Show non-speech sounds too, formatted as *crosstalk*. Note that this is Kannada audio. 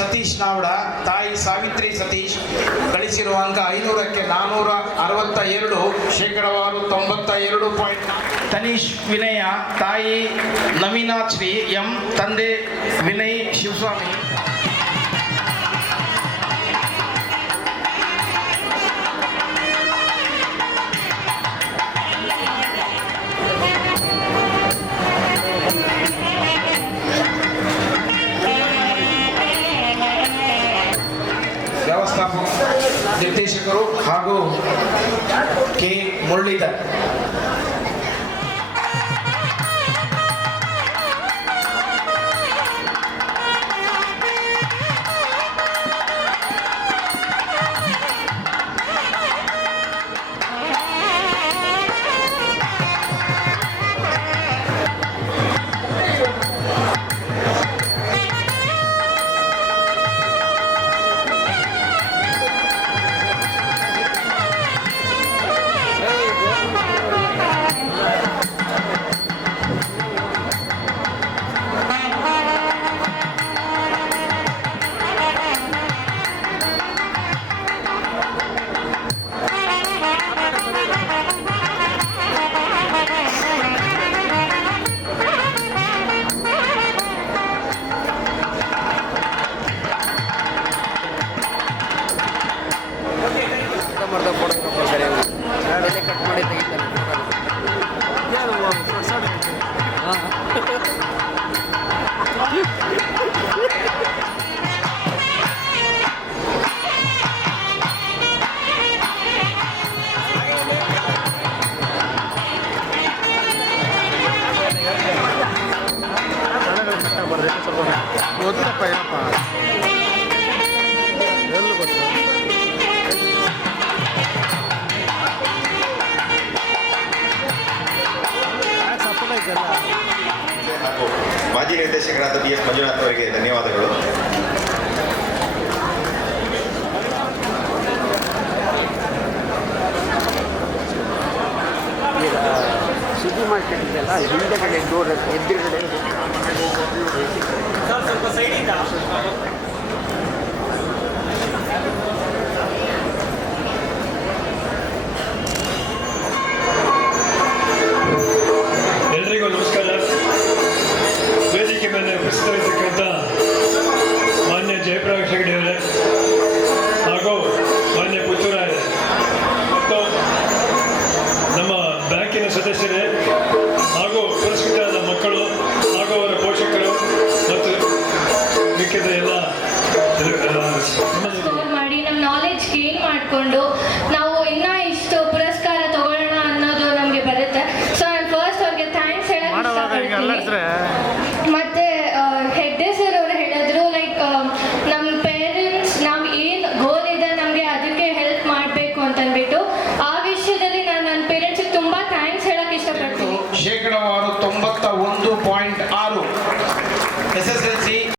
ಸತೀಶ್ ನಾವಡ, ತಾಯಿ ಸಾವಿತ್ರಿ ಸತೀಶ್, ಗಳಿಸಿರುವ ಅಂಕ ಐನೂರಕ್ಕೆ ನಾನ್ನೂರ ಅರವತ್ತ ಎರಡು ಶೇಕಡವಾರು ತೊಂಬತ್ತ ಎರಡು ಪಾಯಿಂಟ್ ತನೀಶ್ ವಿನಯ, ತಾಯಿ ನವೀನಾಶ್ರೀ ಎಂ, ತಂದೆ ವಿನಯ್ ಶಿವಸ್ವಾಮಿ. ನಿರ್ದೇಶಕರು ಹಾಗೂ ಕೆ ಮುರಳೀಧರ್. ಮಾಡ್ದ ಫೋಟೋಗ್ರಾಫರ್ ಸರಿಯಾಗಿ ತಲೆ ಕಟ್ ಮಾಡಿ ತೆಗಿತಾರೆ. ಹಾಂ. *laughs* *laughs* ಹಾಗೂ ಮಾಜಿ ನಿರ್ದೇಶಕರಾದ ಬಿ ಎಸ್ ಮಂಜುನಾಥ್ ಅವರಿಗೆ ಧನ್ಯವಾದಗಳು. ಸಿಟಿ ಸುದ್ದಿ ಮಾರ್ಕೆಟ್ ಇದೆಯಲ್ಲ ಹಿಂದೆಗಡೆ ಡೋರ್ ಎದುರುಗಡೆ. ವೇದಿಕೆ ಇರ್ತಕ್ಕಂಥ ಮಾನ್ಯ ಜಯಪ್ರಕಾಶ್ ಹೆಗಡೆ ಅವರೇ ಹಾಗೂ ಮಾನ್ಯ ಪುತ್ತೂರಾಯ ಮತ್ತು ನಮ್ಮ ಬ್ಯಾಂಕಿನ ಸದಸ್ಯರೇ ಹಾಗೂ ಪುರಸ್ಕೃತರಾದ ಮಕ್ಕಳು ಹಾಗೂ ಅವರ ಪೋಷಕರು ಮತ್ತು ಮಿಕ್ಕಿದ ಎಲ್ಲ. ಮಾಡಿ ನಮ್ಮ ನಾಲೆಜ್ ಗೇನ್ ಮಾಡಿಕೊಂಡು